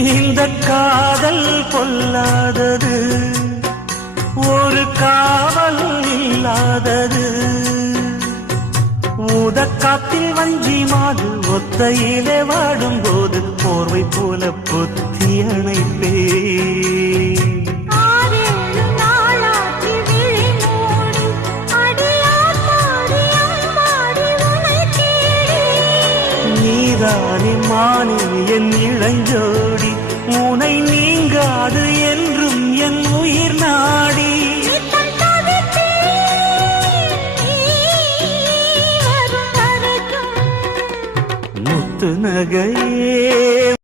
இந்த காதல் பொல்லாதது, ஒரு காவல் இல்லாதது. ஊதக்காத்தில் வஞ்சி மாது ஒத்தையிலே வாடும் போது போர்வை போல பொத்தி அணைப்பே. நீதானே மானே என் இளஞ்சோடி, உனை நீங்காது என்றும் என் உயிர் நாடி. முத்து நகையே